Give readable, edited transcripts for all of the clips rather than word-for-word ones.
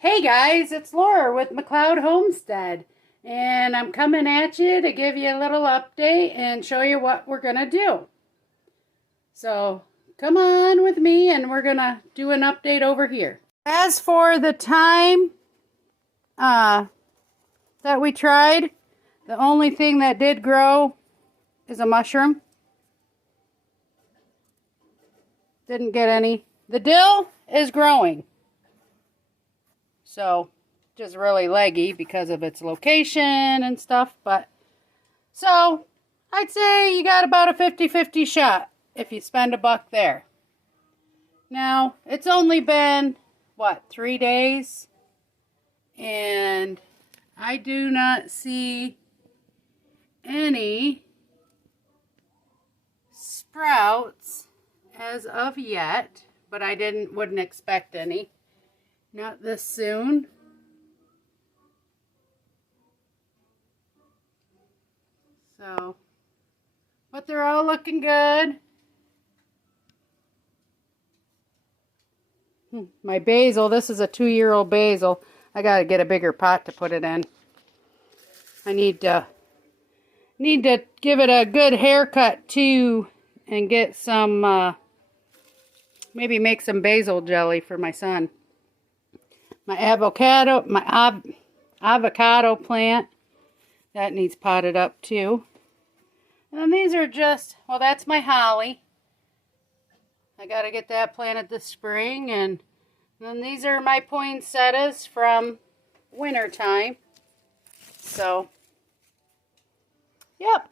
Hey guys, it's Laura with McLeod Homestead, and I'm coming at you to give you a little update and show you what we're going to do. So come on with me and we're going to do an update over here. As for the time that we tried, the only thing that did grow is a mushroom. Didn't get any. The dill is growing. So, just really leggy because of its location and stuff. But, so, I'd say you got about a 50-50 shot if you spend $1 there. Now, it's only been, 3 days? And I do not see any sprouts as of yet. But I wouldn't expect any. Not this soon. So, but they're all looking good. My basil, this is a 2-year-old basil. I gotta get a bigger pot to put it in. I need to give it a good haircut too and get some, maybe make some basil jelly for my son. My avocado plant, that needs potted up too. And then these are just, well, that's my holly. I got to get that planted this spring. And then these are my poinsettias from winter time. So, yep.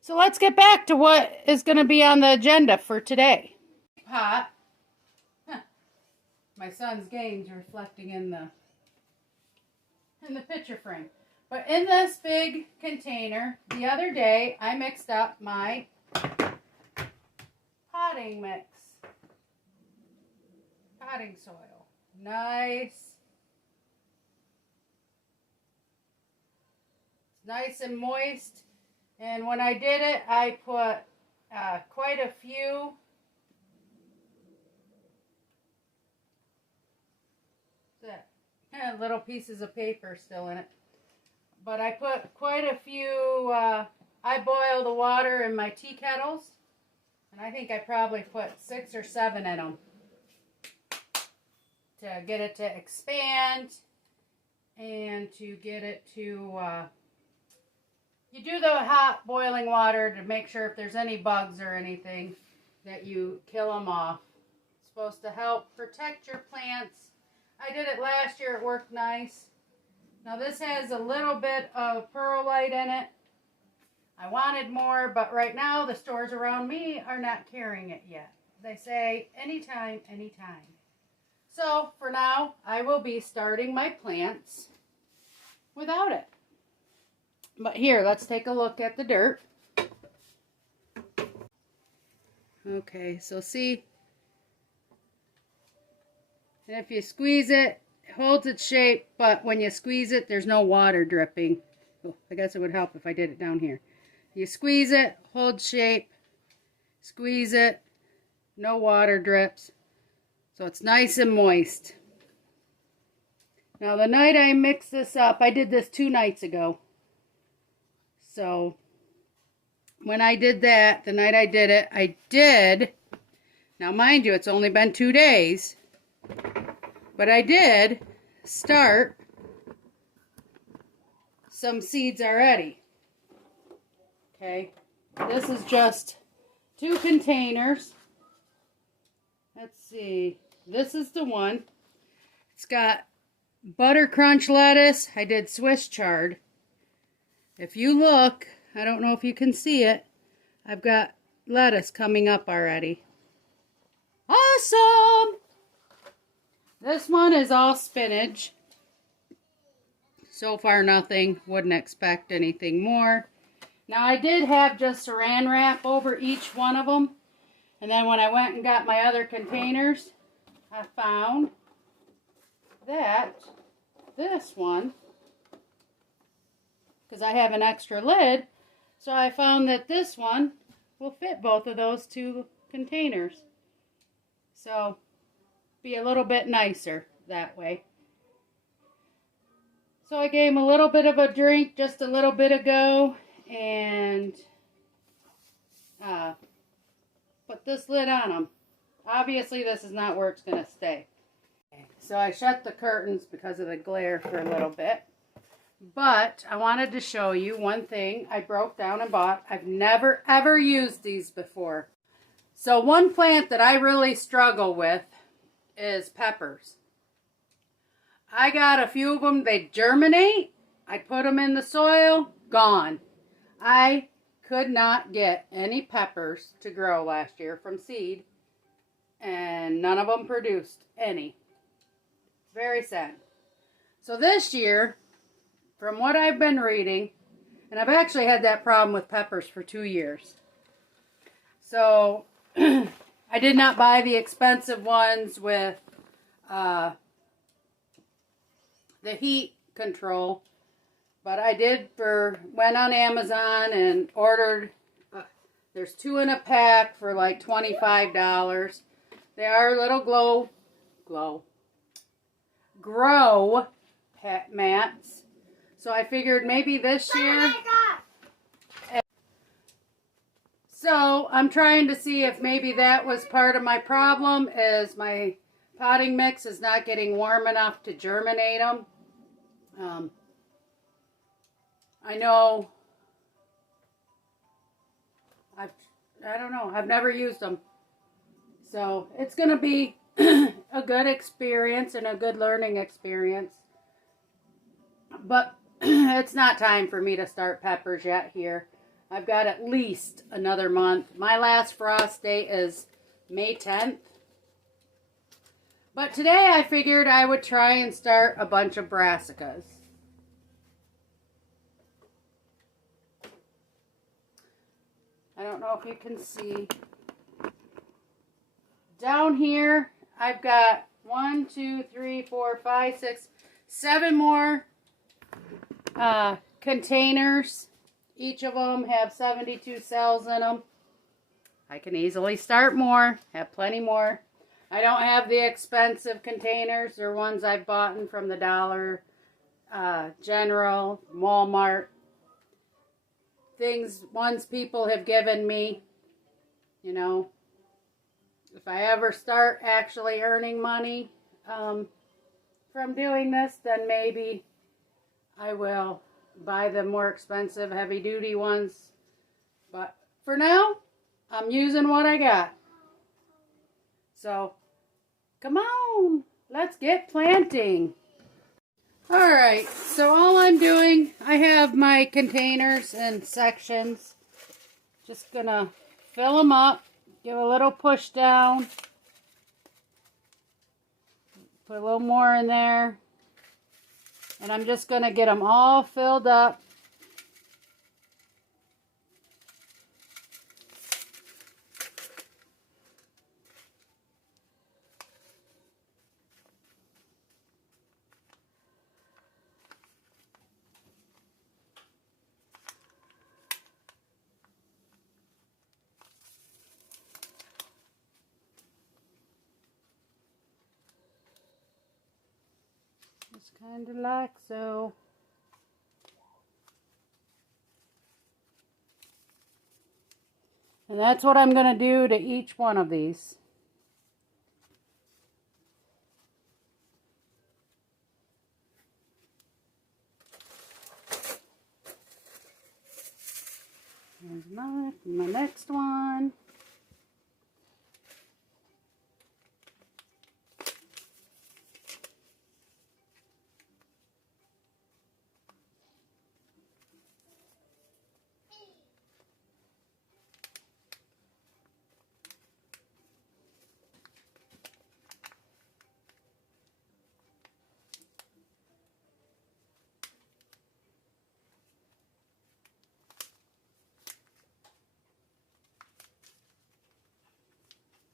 So let's get back to what is going to be on the agenda for today. Pot. My son's game's reflecting in the picture frame. But in this big container, the other day, I mixed up my potting mix. Potting soil. Nice. Nice and moist. And when I did it, I put quite a few little pieces of paper still in it. But I put quite a few, I boil the water in my tea kettles. And I think I probably put 6 or 7 in them. To get it to expand. And to get it to, you do the hot boiling water to make sure if there's any bugs or anything that you kill them off. It's supposed to help protect your plants. I did it last year. It worked nice. Now this has a little bit of perlite in it. I wanted more, but right now the stores around me are not carrying it yet. They say anytime, anytime. So for now, I will be starting my plants without it. But here, let's take a look at the dirt. Okay, so see, and if you squeeze it, it holds its shape, but when you squeeze it, there's no water dripping. Oh, I guess it would help if I did it down here. You squeeze it, hold shape, squeeze it, no water drips. So it's nice and moist. Now the night I mixed this up, I did this 2 nights ago. So when I did that, the night I did it, now mind you, it's only been 2 days. But I did start some seeds already. Okay, this is just 2 containers. Let's see, this is the one. It's got butter crunch lettuce. I did Swiss chard. If you look, I don't know if you can see it, I've got lettuce coming up already. Awesome! This one is all spinach. So far nothing. Wouldn't expect anything more. Now I did have just saran wrap over each one of them. And then when I went and got my other containers, I found that this one, because I have an extra lid, so I found that this one will fit both of those 2 containers. So be a little bit nicer that way. So I gave them a little bit of a drink just a little bit ago, and put this lid on them. Obviously this is not where it's going to stay. So I shut the curtains because of the glare for a little bit. But I wanted to show you one thing I broke down and bought. I've never ever used these before. So one plant that I really struggle with is peppers. I got a few of them, they germinate. I put them in the soil, gone. I could not get any peppers to grow last year from seed, and none of them produced any. Very sad. So this year, from what I've been reading, and I've actually had that problem with peppers for 2 years. So I did not buy the expensive ones with the heat control, but I went on Amazon and ordered, there's 2 in a pack for like $25. They are little grow pet mats. So I figured maybe this year. So I'm trying to see if maybe that was part of my problem, is my potting mix is not getting warm enough to germinate them. I know, I don't know, I've never used them. So it's going to be a good experience and a good learning experience. But it's not time for me to start peppers yet here. I've got at least another month. My last frost date is May 10th. But today I figured I would try and start a bunch of brassicas. I don't know if you can see. Down here I've got 1, 2, 3, 4, 5, 6, 7 more containers. Each of them have 72 cells in them. I can easily start more, have plenty more. I don't have the expensive containers. They're ones I've bought from the Dollar General, Walmart. Ones people have given me, you know. If I ever start actually earning money from doing this, then maybe I will buy the more expensive heavy duty ones. But for now, I'm using what I got. So come on, let's get planting. Alright, so all I'm doing, I have my containers in sections. Just gonna fill them up, give a little push down. Put a little more in there. And I'm just gonna get them all filled up. Just kind of like so. And that's what I'm going to do to each one of these. Here's my next one.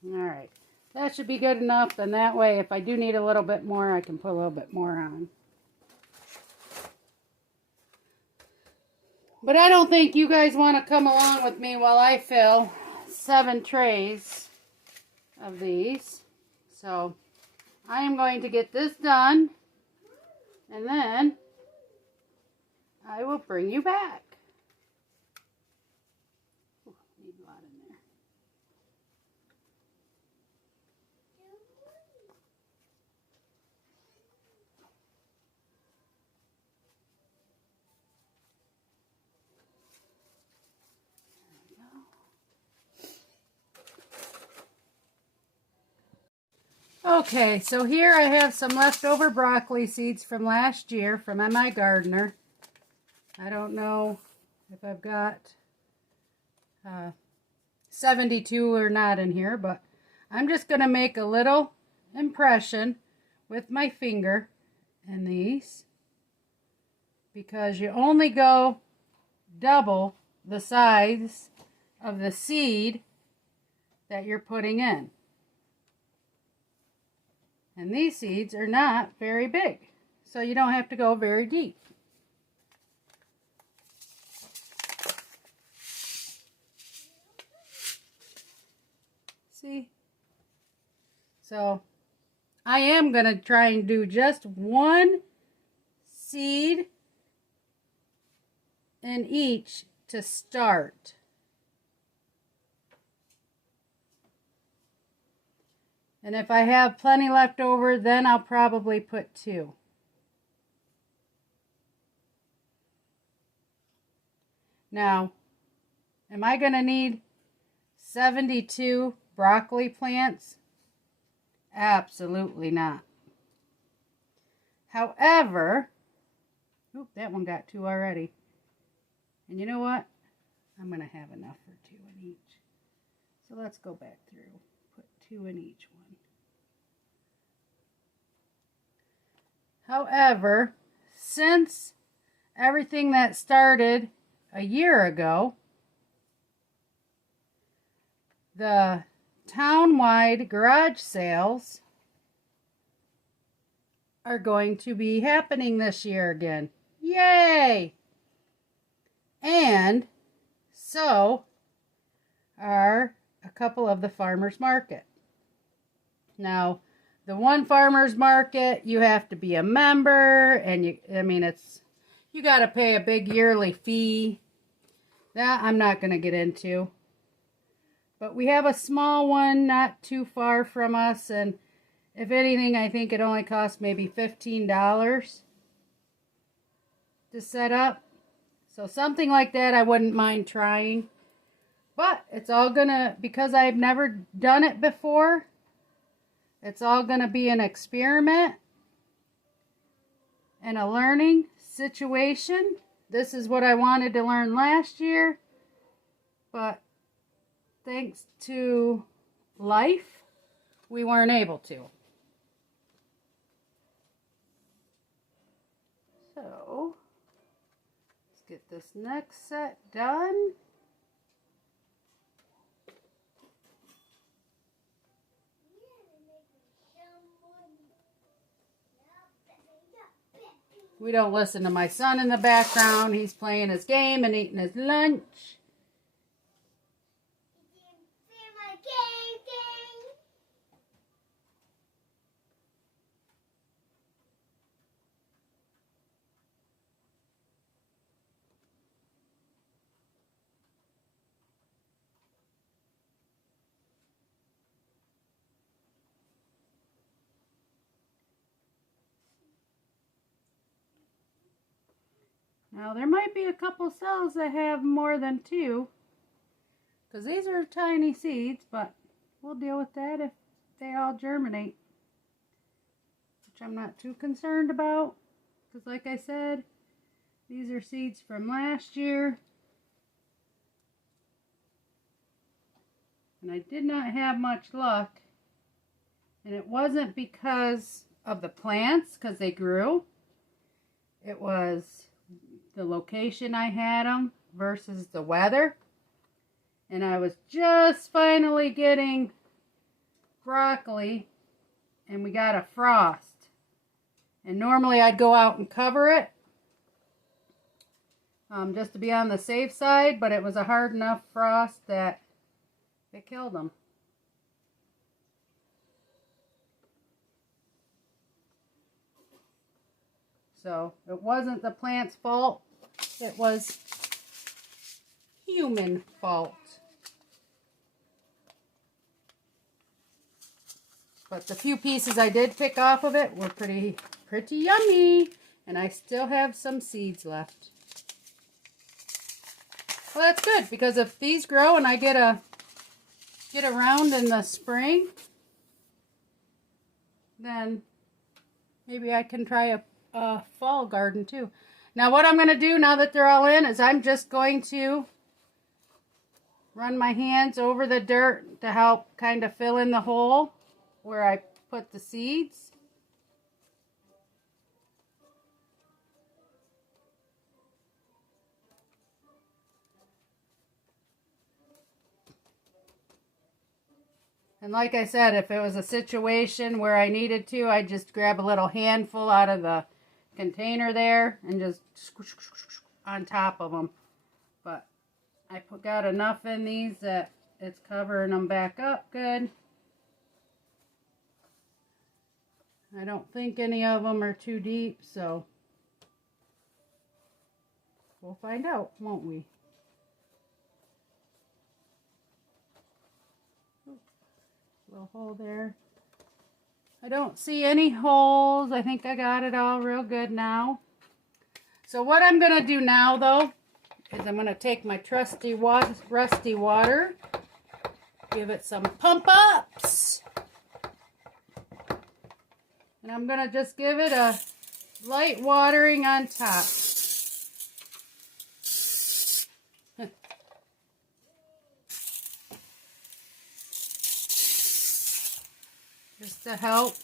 Alright, that should be good enough, and that way if I do need a little bit more, I can put a little bit more on. But I don't think you guys want to come along with me while I fill 7 trays of these. So I am going to get this done, and then I will bring you back. Ooh, need a lot in there. Okay, so here I have some leftover broccoli seeds from last year from MI Gardener. I don't know if I've got 72 or not in here, but I'm just going to make a little impression with my finger in these, because you only go double the size of the seed that you're putting in. And these seeds are not very big, so you don't have to go very deep. See? So I am going to try and do just one seed in each to start. And if I have plenty left over, then I'll probably put 2. Now, am I going to need 72 broccoli plants? Absolutely not. However, oop, that one got 2 already. And you know what? I'm going to have enough for 2 in each. So let's go back through. Put 2 in each one. However, since everything that started a year ago, the town-wide garage sales are going to be happening this year again. Yay! And so are a couple of the farmers market. Now, the one farmers market, you have to be a member, and you got to pay a big yearly fee. That I'm not going to get into. But we have a small one not too far from us, and if anything, I think it only costs maybe $15 to set up. So something like that I wouldn't mind trying. But it's all gonna, because I've never done it before, it's all gonna be an experiment and a learning situation. This is what I wanted to learn last year, but thanks to life, we weren't able to. So, let's get this next set done. We don't listen to my son in the background. He's playing his game and eating his lunch. Now, there might be a couple cells that have more than 2, because these are tiny seeds, but we'll deal with that if they all germinate, which I'm not too concerned about, because like I said, these are seeds from last year, and I did not have much luck, and it wasn't because of the plants, because they grew. It was the location I had them versus the weather. And I was just finally getting broccoli and we got a frost. And normally I'd go out and cover it just to be on the safe side, but it was a hard enough frost that it killed them. So it wasn't the plant's fault. it was human fault. But the few pieces I did pick off of it were pretty yummy. And I still have some seeds left. Well, that's good, because if these grow and I get around in the spring, then maybe I can try a fall garden too. Now what I'm going to do now that they're all in is I'm just going to run my hands over the dirt to help kind of fill in the hole where I put the seeds. And like I said, if it was a situation where I needed to, I'd just grab a little handful out of the container there and just on top of them. But I got enough in these that it's covering them back up good. I don't think any of them are too deep, so we'll find out, won't we? Little hole there. I don't see any holes. I think I got it all real good now. So what I'm going to do now, though, is I'm going to take my trusty rusty water, give it some pump ups, and I'm going to just give it a light watering on top. Just to help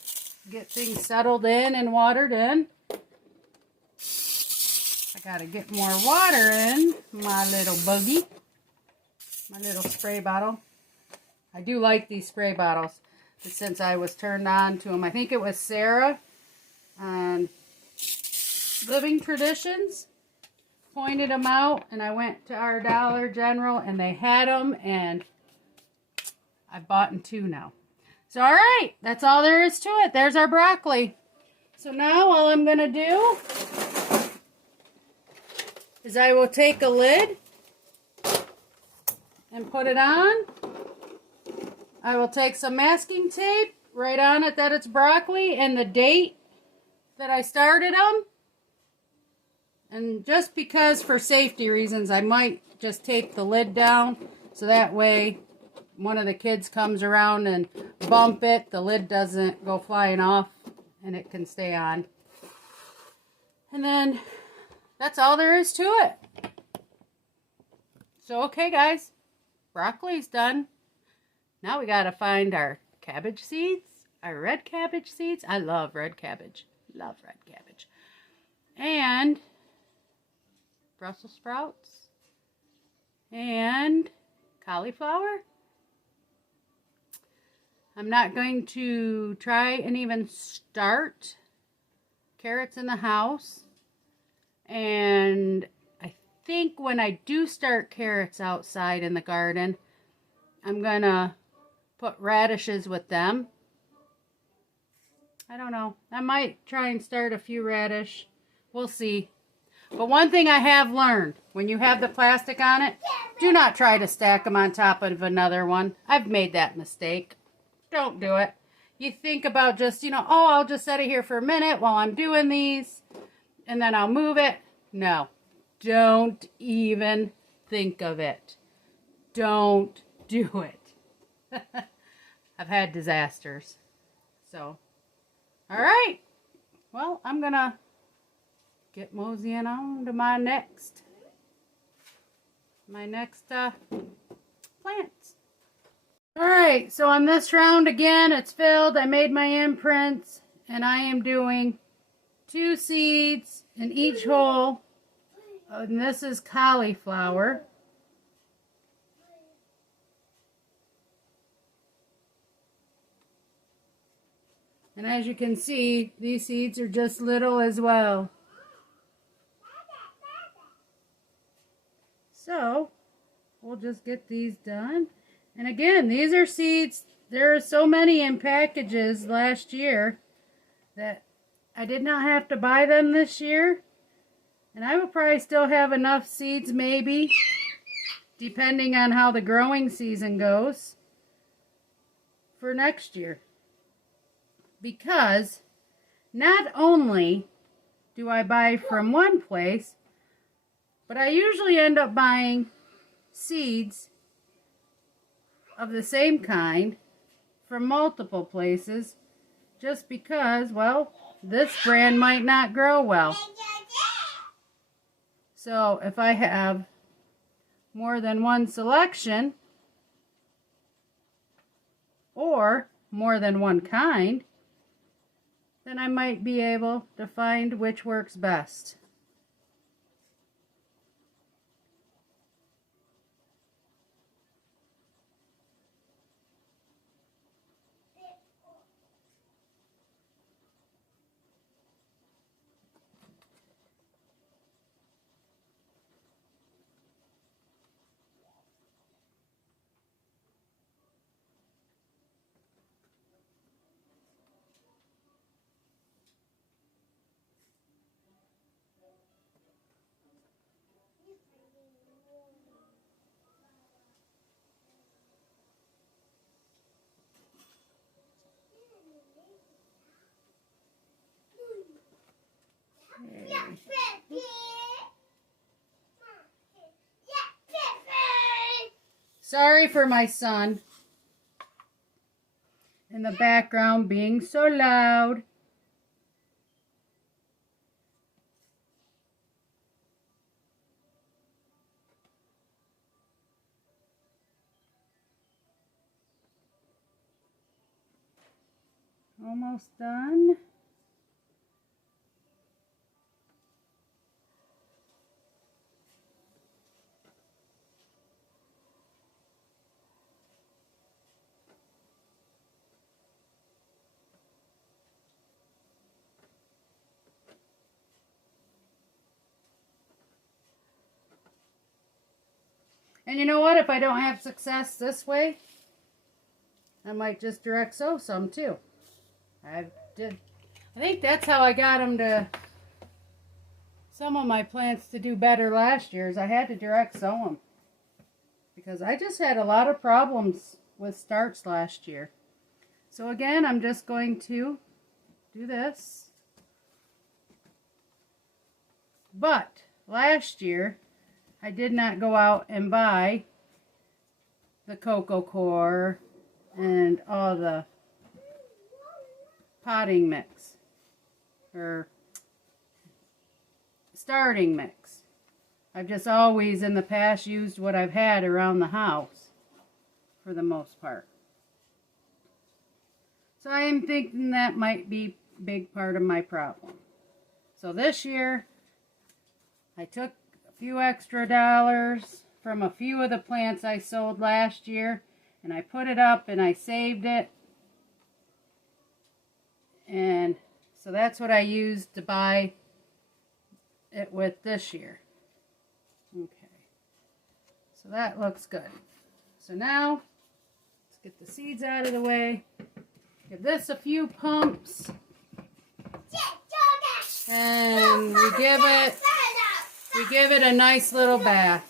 get things settled in and watered in. I gotta get more water in my little buggy, my little spray bottle. I do like these spray bottles, but since I was turned on to them, I think it was Sarah on Living Traditions pointed them out, and I went to our Dollar General and they had them, and I bought 2 now. So, all right, that's all there is to it. There's our broccoli. So now all I'm going to do is I will take a lid and put it on. I will take some masking tape, write on it that it's broccoli and the date that I started them. And just because for safety reasons, I might just tape the lid down so that way one of the kids comes around and bump it, the lid doesn't go flying off and it can stay on. And then that's all there is to it. So okay guys, broccoli's done. Now we gotta find our cabbage seeds, our red cabbage seeds. I love red cabbage. Love red cabbage. And Brussels sprouts and cauliflower. I'm not going to try and even start carrots in the house. And I think when I do start carrots outside in the garden, I'm going to put radishes with them. I don't know. I might try and start a few radish. We'll see. But one thing I have learned, when you have the plastic on it, do not try to stack them on top of another one. I've made that mistake. Don't do it. You think about just, oh, I'll just set it here for a minute while I'm doing these, and then I'll move it. No. Don't even think of it. Don't do it. I've had disasters. So, all right. Well, I'm going to get moseying on to my next plants. Alright, so on this round again, it's filled. I made my imprints, and I am doing 2 seeds in each hole. And this is cauliflower. And as you can see, these seeds are just little as well. So, we'll just get these done. And again, these are seeds. There are so many in packages last year that I did not have to buy them this year. And I will probably still have enough seeds, maybe, depending on how the growing season goes, for next year. Because not only do I buy from one place, but I usually end up buying seeds of the same kind from multiple places, just because, well, this brand might not grow well. So if I have more than one selection, or more than one kind, then I might be able to find which works best. Sorry for my son in the background being so loud. Almost done. And you know what? If I don't have success this way, I might just direct sow some too. I think that's how I got some of my plants to do better last year, is I had to direct sow them. Because I just had a lot of problems with starts last year. So again, I'm just going to do this. But last year, I did not go out and buy the cocoa core and all the potting mix or starting mix. I've just always in the past used what I've had around the house for the most part. So I am thinking that might be a big part of my problem. So this year I took a few extra dollars from a few of the plants I sold last year, and I put it up and I saved it. And so that's what I used to buy it with this year. Okay. So that looks good. So now, let's get the seeds out of the way. Give this a few pumps. And we give it a nice little bath.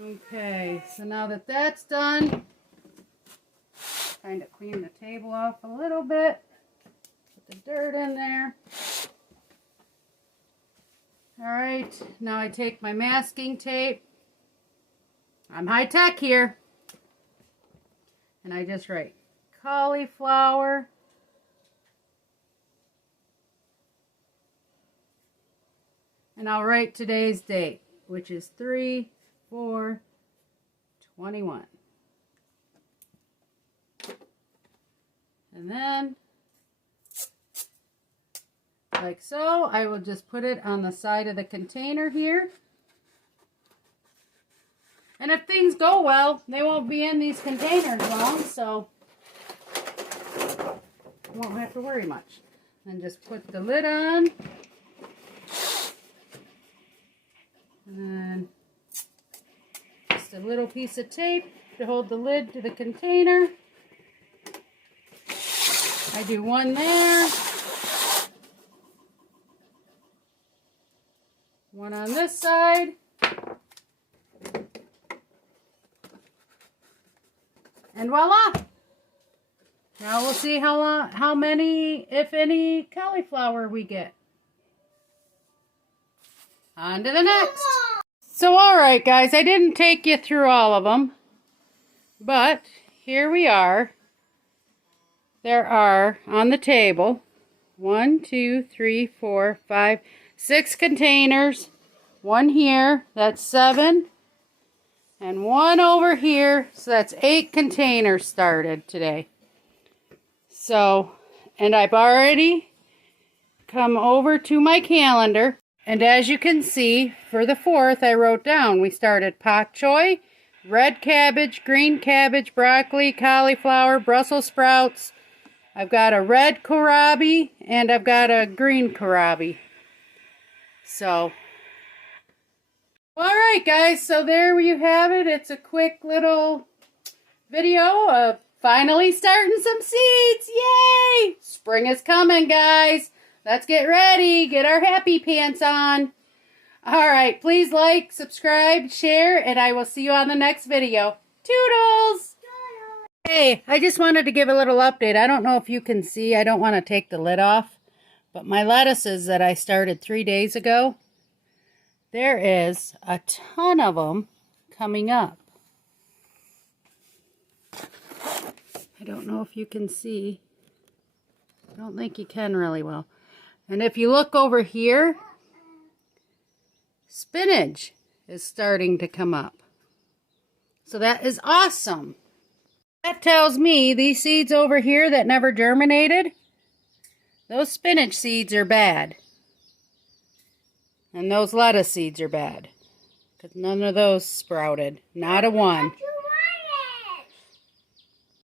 Okay, so now that that's done, kind of clean the table off a little bit. Put the dirt in there. Alright, now I take my masking tape. I'm high tech here. And I just write cauliflower. And I'll write today's date, which is 3/4/21. And then, like so, I will just put it on the side of the container here. And if things go well, they won't be in these containers long, so you won't have to worry much. And just put the lid on. And then just a little piece of tape to hold the lid to the container. I do one there. One on this side. And voila! Now we'll see how many, if any, cauliflower we get. On to the next. So alright guys, I didn't take you through all of them, but here we are. There are on the table 1, 2, 3, 4, 5, 6 containers. One here, that's 7. And one over here, so that's 8 containers started today. So, and I've already come over to my calendar. And as you can see, for the 4th, I wrote down, we started pak choi, red cabbage, green cabbage, broccoli, cauliflower, Brussels sprouts. I've got a red kohlrabi, and I've got a green kohlrabi. So, alright guys, so there you have it. It's a quick little video of finally starting some seeds. Yay! Spring is coming, guys. Let's get ready. Get our happy pants on. Alright, please like, subscribe, share, and I will see you on the next video. Toodles! Hey, I just wanted to give a little update. I don't know if you can see. I don't want to take the lid off. But my lettuces that I started 3 days ago, there is a ton of them coming up. I don't know if you can see. I don't think you can really well. And if you look over here, spinach is starting to come up. So that is awesome. That tells me these seeds over here that never germinated, those spinach seeds are bad. And those lettuce seeds are bad. Because none of those sprouted. Not a one.